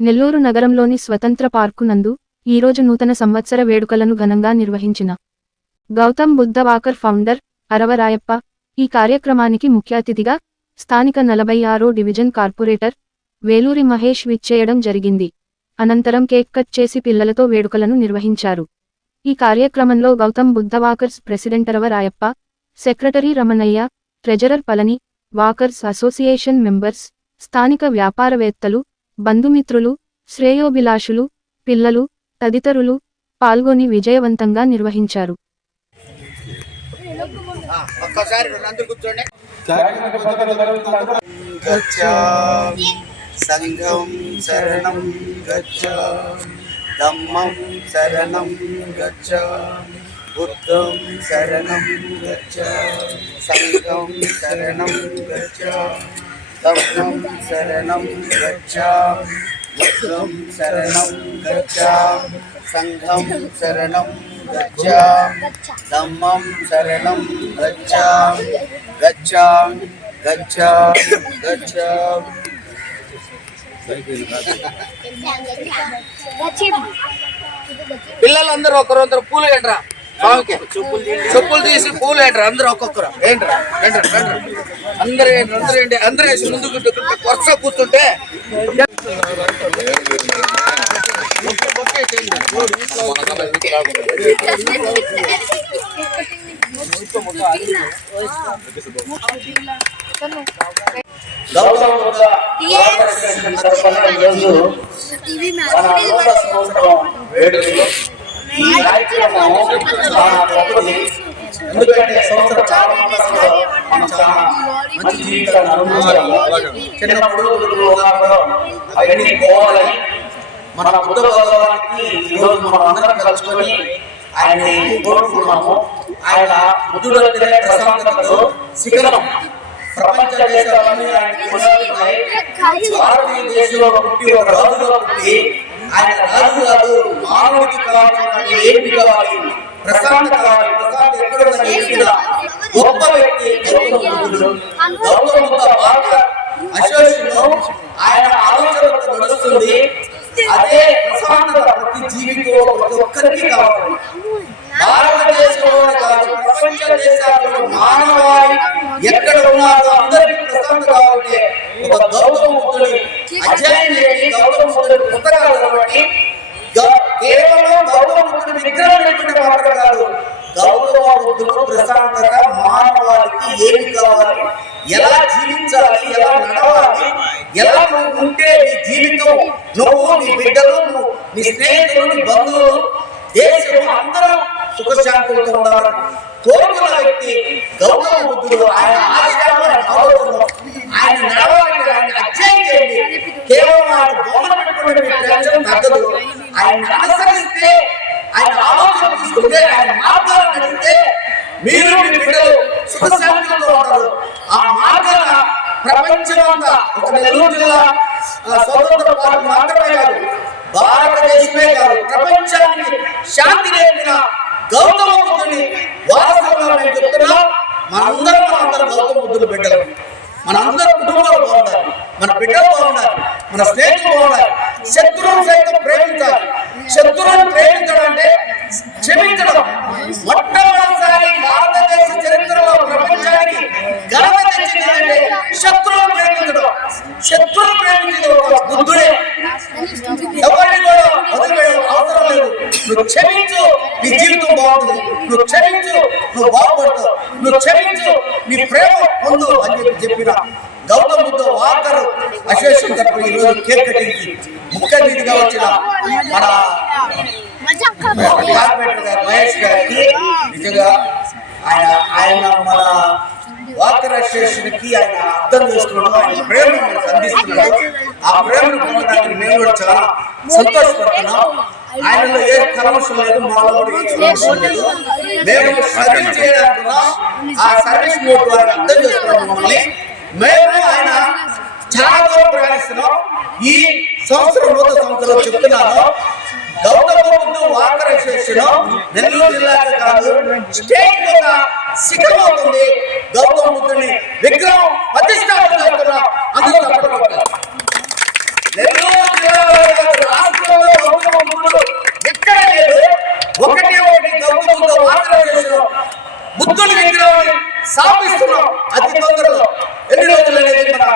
నెల్లూరు నగరంలోని స్వతంత్ర పార్కు నందు ఈరోజు నూతన సంవత్సర వేడుకలను ఘనంగా నిర్వహించిన గౌతమ్ బుద్ధ వాకర్ ఫౌండర్ అరవరాయప్ప ఈ కార్యక్రమానికి ముఖ్య అతిథిగా స్థానిక నలభై ఆరో డివిజన్ కార్పొరేటర్ వేలూరి మహేష్ విచ్చేయడం జరిగింది. అనంతరం కేక్ కట్ చేసి పిల్లలతో వేడుకలను నిర్వహించారు. ఈ కార్యక్రమంలో Gautam Buddha walkers president Aravarayappa secretary Ramanaiah treasurer Palani walkers association members స్థానిక వ్యాపారవేత్తలు బంధుమిత్రులు శ్రేయోభిలాషులు పిల్లలు తదితరులు పాల్గొని విజయవంతంగా నిర్వహించారు. సంఘం శరణం గచ్ఛామి ధమ్మం శరణం గచ్ఛామి బుద్ధం శరణం గచ్ఛామి సంఘం శరణం గచ్ఛామి ధమ్మం శరణం గచ్ఛామి బుద్ధం శరణం గచ్ఛామి సంఘం శరణం గచ్ఛామి ధమ్మం శరణం గచ్ఛామి గచ్ఛామి గచ్ఛామి గచ్ఛామి పిల్లలందరూ ఒకరొకరు పూలు ఏంట్రా చెప్పులు తీసి పూలు ఏంట్రా? అందరూ ఒక్కొక్కరు. ఏంట్రా? ఏంట్రా? ఏంట్రా? అందరూ ఏంటి? అందరూ ఏంటి? అందరూ వేసి ముందు వరుస కూర్చుంటే బొక్కే, ఈ కార్యక్రమం చాలా గొప్పది ఎందుకంటే సంవత్సర ప్రారంభంలో మనం చాలా మంచి జీవితాన్ని అనుభవించాము చిన్నప్పుడు ఉన్నప్పుడు అవన్నీ పోవాలని మన బుద్ధ భగవానికి ఈరోజు మనం అందరం కలుసుకొని ఆయన కోరుకున్నాము ఆయన బుద్ధుడు అంటే ప్రశాంతతతో శిఖరం ప్రపంచ దేశాలన్నీ ఆయన కొనసాగుతున్నాయి భారతదేశంలో పుట్టి ఒక రాజుగా పుట్టి ఆయన రాజు కాదు మానవుడికి కావాల్సిన ఏమి కావాలి ప్రశాంత కావాలి ప్రశాంత ఎక్కడ ఉందని చెప్పిన గొప్ప వ్యక్తి గౌతమ బుద్ధుడు భారత అసోసియేషన్ ఆయన ఆలోచన నడుస్తుంది. అదే ప్రశాంతత ప్రతి జీవితంలో ప్రతి ఒక్కరికి కావాలి భారతదేశంలోనే కాదు ప్రపంచ దేశాల్లో మానవాళి ఎక్కడ ఉన్నారో అందరికీ ప్రశాంత కావాలంటే ఒక గౌరవ బుద్ధుని అధ్యయనం చేయండి గౌరవ బుద్ధుని పుస్తకాలు చదవండి. కేవలం గౌరవ బుద్ధుని విగ్రహం పెట్టుకుంటే మాత్రం కాదు. గౌతమ బుద్ధుడు ప్రశాంతత మానవాళికి ఏమి కావాలి? ఎలా జీవించాలి? ఎలా నడవాలి? ఎలా నువ్వు ఉంటే నీ జీవితం? నువ్వు నీ బిడ్డలు నువ్వు నీ స్నేహితులు నీ బంధువులు దేశం అందరం సుఖశాంతులతో ఉండాలని కోరుకున్న వ్యక్తి గౌతమ బుద్ధుడు ఆయన ఆశయాలు ఆయన ఆలోచనలు ఆయన నడవాలంటే ఆయన అధ్యయనం చేయండి. కేవలం ఆయన బొమ్మ పెట్టుకునే మీ టెన్షన్ తగ్గదు. ఆయన అనుసరిస్తే ఆయన ఆలోచన తీసుకుంటే ఆయన మార్గాలు నడిస్తే మీరు మీ బిడ్డలు సుఖశాంతులతో ఉంటారు. ఆ మార్గాల ప్రపంచమంతా ఒక నెల్లూరు జిల్లా స్వతంత్ర పార్టీ మాత్రమే కాదు భారతదేశమే కాదు ప్రపంచానికి శాంతి నేర్పిన గౌతమ బుద్ధుని వారసులుగా మేము చెప్తున్నాం మనందరం మనందరం గౌతమ బుద్ధులు బిడ్డలు. మన అందరం కుటుంబాలు బాగుండాలి. మన బిడ్డలు బాగుండాలి. మన స్నేహితులు బాగుండాలి. శత్రువులు సైతం ప్రేమించాలి. శత్రువులను ప్రేమించడం అంటే క్షమించడం. మొట్టమొదటిసారి భారతదేశ చరిత్రలో ప్రపంచానికి ఘనత తెచ్చింది అంటే శత్రువును ప్రేమించడం. శత్రువులు ప్రేమించడం ఒక బుద్ధుడే. ఎవరిని కూడా వదిలివేయడం అవసరం లేదు. నువ్వు క్షమించు. నీ జీవితం బాగుంది నువ్వు క్షమించు నువ్వు బాగుపడతావు. నువ్వు క్షమించు నీ ప్రేమ పొందు అని చెప్పి చెప్పిన గౌతమ బుద్ధ వాకర్ అసోసియేషన్ తరపున ఈరోజు కేక్ కట్టించి ముఖ్య అతిథిగా వచ్చిన మన కార్పొరేటర్ గారు మహేష్ గారికి. నిజంగా ఆయన ఆయన మన వాకరాశేషునికి ఆయన అర్థం చేసుకోవడం ఆయన ప్రేమను అందిస్తున్నాడు. ఆ ప్రేమను పొందడానికి మేము కూడా చాలా సంతోషపడుతున్నాం. ఆయనలో ఏ కలమషం లేదు మాలో కూడా ఏ కలమషం లేదు. మేము సర్వీస్ చేయాలనుకున్నాం ఆ సర్వీస్ మోడ్ ద్వారా అర్థం చేసుకోవడం మమ్మల్ని మేము ఆయన చాలా ప్రయాణిస్తున్నాం. ఈ సంవత్సరం నూతన సంవత్సరం చెప్తున్నాను. గౌతమ బుద్ధ వాకర శిక్షణ నెల్లూరు జిల్లాలో కాదు స్టేట్ కూడా శిఖరం అవుతుంది. గౌతమ బుద్ధుని విగ్రహం ప్రతిష్టాపన అవుతున్నా అందులో తప్పకుండా నెల్లూరు జిల్లాలో రాష్ట్రంలో గౌతమ బుద్ధుడు ఒకటి ఒకటి గౌతమ బుద్ధ వాకర శిక్షణ బుద్ధుని విగ్రహాన్ని స్థాపిస్తున్నాం అతి తొందరలో ఎన్ని రోజులు అనేది మన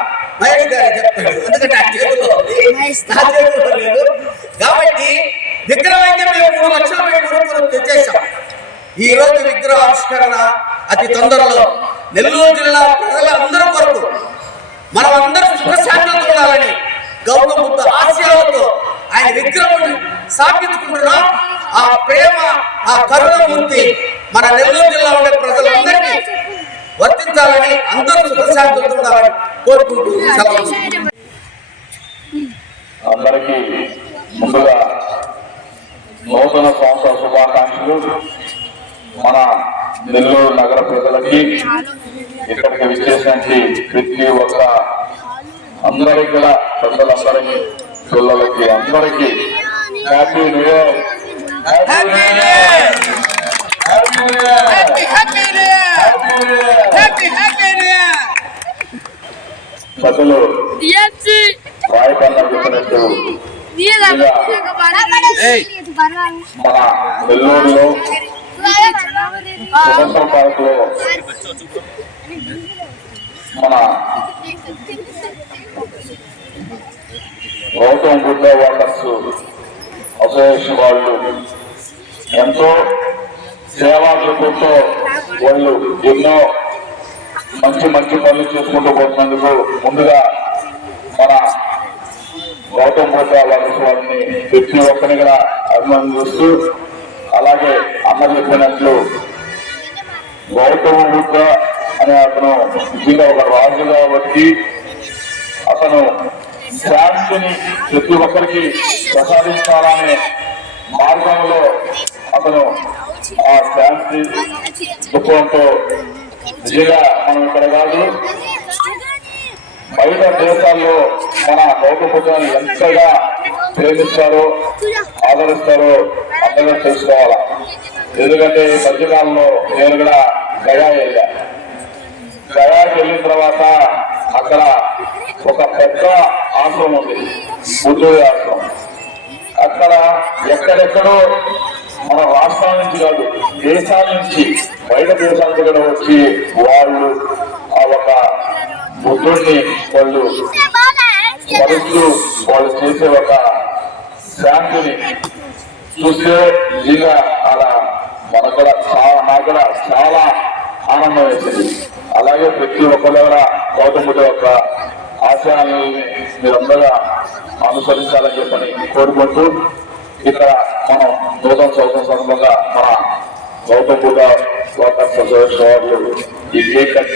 మహేష్ గారు చెప్తాడు. ఎందుకంటే కాబట్టి విగ్రహం మూడు లక్షల పెట్టి తెచ్చేసాం ఈ రోజు విగ్రహ ఆవిష్కరణ అతి తొందరలో. నెల్లూరు జిల్లా ప్రజలందరూ కొరకు మనం అందరం సుఖశాంతితో ఉండాలని గౌతమ బుద్ధ ఆశయాలతో ఆయన విగ్రహం స్థాపించుకుంటున్నాం ఆ ప్రేమ ఆ కరుణమూర్తి మన నెల్లూరు జిల్లా ఉండే ప్రజలందరికీ వర్తించాలని అందరూ సుఖశాంతితో ఉండాలని కోరుకుంటూ సెలవు. అందరికీ ముందుగా నూతన సంవత్సర శుభాకాంక్షలు మన నెల్లూరు నగర ప్రజలకి ఇక్కడికి విచ్చేసినటువంటి ప్రతి ఒక్క అందరికి కూడా పెద్దలందరికీ పిల్లలకి అందరికీ happy new year happy new year happy new year happy new year చెప్పినట్టు మన నెల్లూరులో స్వతంత్ర పార్క్లో మన గౌతమ్ బుద్ధ వాటర్స్ అసోసియేషన్ వాళ్ళు ఎంతో సేవా దృక్పథంతో వాళ్ళు ఎన్నో మంచి మంచి పనులు చేసుకుంటూ పోతున్నందుకు ముందుగా మన గౌతమ్ బుద్ధ వాటర్స్ వారిని ప్రతి ఒక్కరిని కూడా అభినందిస్తూ అలాగే అమ్మ చెప్పినట్లు గౌతమ బుద్ధ అనే అతను నిజంగా ఒక రాజు కాబట్టి అతను శాంతిని ప్రతి ఒక్కరికి ప్రసాదించాలనే మార్గంలో అతను ఆ శాంతి దుఃఖంతో నిజంగా మనం ఇక్కడ కాదు బయట దేశాల్లో మన గౌతమ బుద్ధాన్ని ఎంతగా ప్రేమిస్తారో ఆదరిస్తారో అందరూ తెలుసుకోవాలా ఎందుకంటే ఈ మధ్యకాలంలో నేను కూడా గయా వెళ్ళా. గయాకి వెళ్ళిన తర్వాత అక్కడ ఒక పెద్ద ఆశ్రమం ఉంది బుద్ధుడి ఆశ్రమం. అక్కడ ఎక్కడెక్కడో మన రాష్ట్రాల నుంచి కాదు దేశాల నుంచి బయట దేశానికి కూడా వచ్చి వాళ్ళు ఆ ఒక బుద్ధుడిని వాళ్ళు స్మరిస్తూ వాళ్ళు చేసే ఒక శాంతిని చూస్తే నిజంగా అలా మనకు కూడా చాలా నాకు కూడా చాలా ఆనందం వేసింది. అలాగే ప్రతి ఒక్కరు కూడా గౌతమ యొక్క ఆశయాలని మీరందరూ అనుసరించాలని చెప్పని కోరుకుంటూ ఇక్కడ మనం నూతన సంవత్సరం సందర్భంగా మన గౌతమ బుద్ధ వాటర్ ఈ కేక్ కట్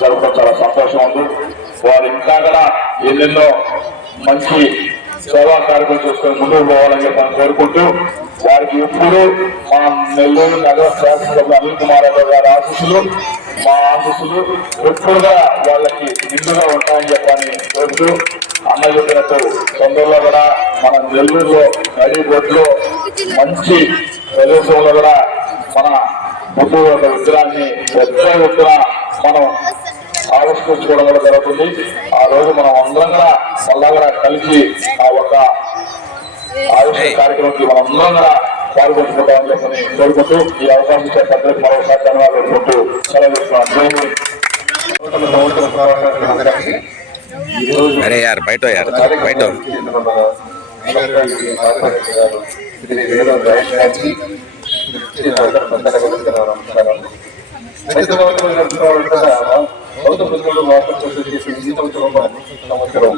జరపడం చాలా సంతోషం ఉంది. వారు ఇంకా కూడా ఎన్నెన్నో మంచి సేవా కార్యక్రమం చేసుకొని ముందుకు పోవాలని చెప్పి కోరుకుంటూ వారికి ఎప్పుడు మా నెల్లూరు నగర శాసనసభ అనిల్ కుమార్ యాదవ్ గారి ఆశీస్సులు మా ఆశీస్సులు ఎప్పుడుగా వాళ్ళకి నిండుగా ఉంటాయని చెప్పని కోరుతూ అన్న చెప్పినట్టు తొందరలో కూడా మన నెల్లూరులో నడి బొడ్లో మంచి ప్రదేశంలో కూడా మన బుద్ధు విగ్రహాన్ని పెద్ద ఎత్తున మనం ఆవిష్కరించుకోవడం కూడా జరుగుతుంది. ఆ రోజు మనం అందరం కూడా కూడా కలిసి ఆ ఒక ఆవిష్కరణ కార్యక్రమానికి మనం అందరం కూడా పాల్గొంటుకుంటామని చెప్పని కోరుకుంటూ ఈ అవకాశం ఇచ్చే పెద్దలకు మరోసారి ధన్యవాదాలు కోరుకుంటూ సెలవు తీసుకున్నాను. జై హింద్. నూతన ప్రభుత్వ ప్రజలు వార్తలు చేసిన జీతం సంవత్సరం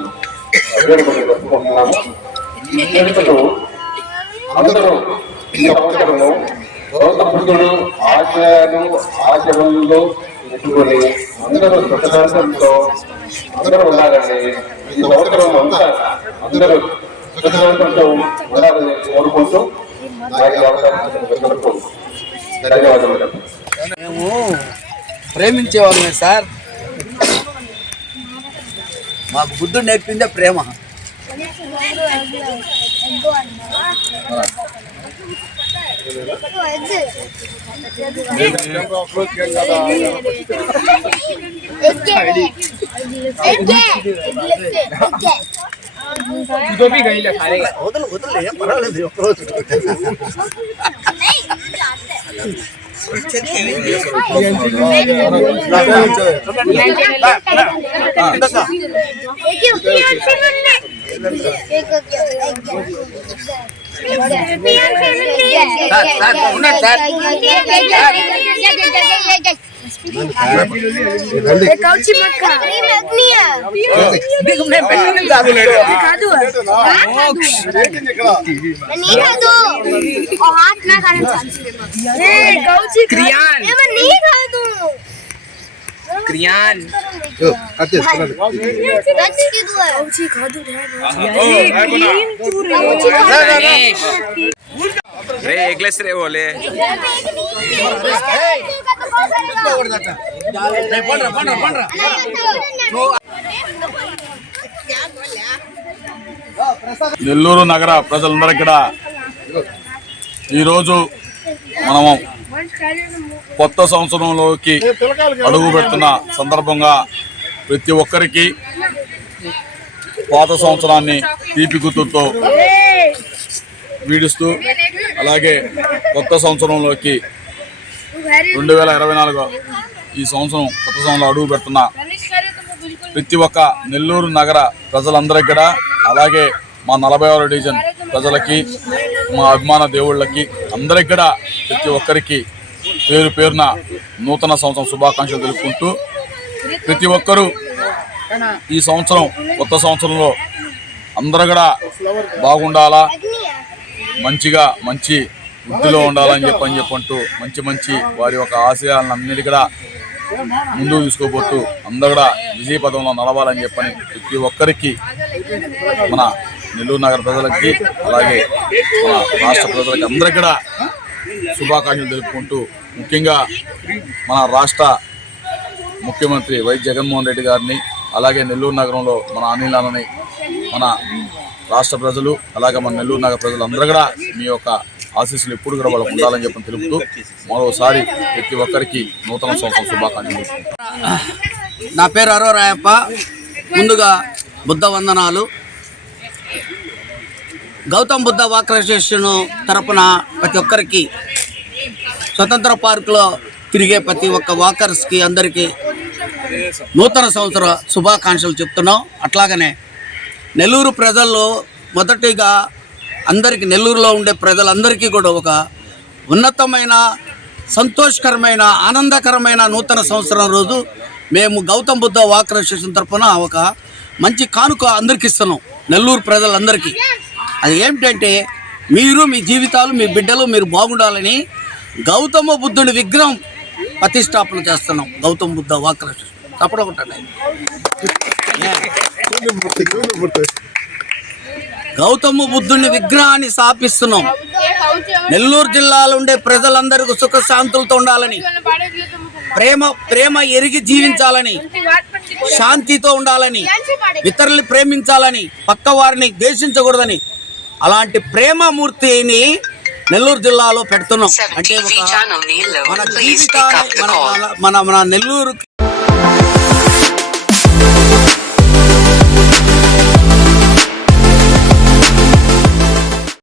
జరుపుకుంటున్నాము ఈ ఎన్నికలు అందరూ ఈ సంవత్సరంలో గౌతమ బుద్ధుడు ఆశయాలు ఆచరణలు పెట్టుకొని అందరూ కృతజ్ఞతలతో అందరూ ఉండాలని ఈ సంవత్సరం అందరూ కృతజ్ఞతలతో ఉండాలని కోరుకుంటూ నాకు అవకాశం ధన్యవాదాలు మేము ప్రేమించేవాళ్ళమే సార్. మాకు బుద్ధుడు నేర్పిందే ప్రేమ వదులు వదులు ఏం పర్వాలేదు ఒక్కరోజు కౌచి మక్క కౌచి క్రియాన్ నీ కాదు క్రియాన్ కౌచి కాదు రే ఎగ్లెస్ రే ఓలే నెల్లూరు నగర ప్రజలందరికీ కూడా ఈరోజు మనము కొత్త సంవత్సరంలోకి అడుగు పెడుతున్న సందర్భంగా ప్రతి ఒక్కరికి పాత సంవత్సరాన్ని తీపి గుర్తుతో వీడిస్తూ అలాగే కొత్త సంవత్సరంలోకి రెండు వేల ఇరవై నాలుగు ఈ సంవత్సరం కొత్త సంవత్సరంలో అడుగు పెడుతున్న ప్రతి ఒక్క నెల్లూరు నగర ప్రజలందరికీ కూడా అలాగే మా నలభై ఆరు డివిజన్ ప్రజలకి మా అభిమాన దేవుళ్ళకి అందరికి కూడా ప్రతి ఒక్కరికి పేరు పేరున నూతన సంవత్సరం శుభాకాంక్షలు తెలుపుకుంటూ ప్రతి ఒక్కరూ ఈ సంవత్సరం కొత్త సంవత్సరంలో అందరూ కూడా బాగుండాలా? మంచిగా మంచి వృద్ధిలో ఉండాలని చెప్పని చెప్పంటూ మంచి మంచి వారి యొక్క ఆశయాలను అన్నిటి కూడా ముందుకు తీసుకోబోతూ అందరూ కూడా విజయ పదంలో నడవాలని చెప్పని ప్రతి ఒక్కరికి మన నెల్లూరు నగర ప్రజలకి అలాగే మన రాష్ట్ర ప్రజలకి అందరికీ కూడా శుభాకాంక్షలు తెలుపుకుంటూ ముఖ్యంగా మన రాష్ట్ర ముఖ్యమంత్రి వైఎస్ జగన్మోహన్ రెడ్డి గారిని అలాగే నెల్లూరు నగరంలో మన అనిల్ అన్నని మన రాష్ట్ర ప్రజలు అలాగే మన నెల్లూరు నగర ప్రజలు అందరూ కూడా మీ యొక్క ఆశీస్సులు ఎప్పుడు కూడా వాళ్ళకు ఉండాలని చెప్పి తెలుపుతూ మరోసారి ప్రతి ఒక్కరికి నూతన సంవత్సరం శుభాకాంక్షలు నా పేరు అరో రాయప్ప. ముందుగా బుద్ధ వందనాలు. గౌతమ్ బుద్ధ వాక్ అసోసియేషన్ తరపున ప్రతి ఒక్కరికి స్వతంత్ర పార్కులో తిరిగే ప్రతి ఒక్క వాకర్స్కి అందరికీ నూతన సంవత్సర శుభాకాంక్షలు చెప్తున్నాం. అట్లాగనే నెల్లూరు ప్రజల్లో మొదటిగా అందరికీ నెల్లూరులో ఉండే ప్రజలందరికీ కూడా ఒక ఉన్నతమైన సంతోషకరమైన ఆనందకరమైన నూతన సంవత్సరం రోజు మేము గౌతమ్ బుద్ధ వాక్ అసోసియేషన్ తరఫున ఒక మంచి కానుక అందరికి ఇస్తున్నాం. నెల్లూరు ప్రజలందరికీ. అది ఏమిటంటే మీరు మీ జీవితాలు మీ బిడ్డలు మీరు బాగుండాలని గౌతమ బుద్ధుడి విగ్రహం ప్రతిష్టాపన చేస్తున్నాం. గౌతమ బుద్ధ వాక్రష్ అసోసియేషన్ తప్పడం ఒకటండి గౌతమ బుద్ధుని విగ్రహాన్ని స్థాపిస్తున్నాం. నెల్లూరు జిల్లాలో ఉండే ప్రజలందరికీ సుఖశాంతులతో ఉండాలని ప్రేమ ప్రేమ ఎరిగి జీవించాలని శాంతితో ఉండాలని ఇతరుల్ని ప్రేమించాలని పక్క వారిని ద్వేషించకూడదని అలాంటి ప్రేమమూర్తిని నెల్లూరు జిల్లాలో పెడుతున్నాం. అంటే మన జీవితాన్ని మన మన మన నెల్లూరు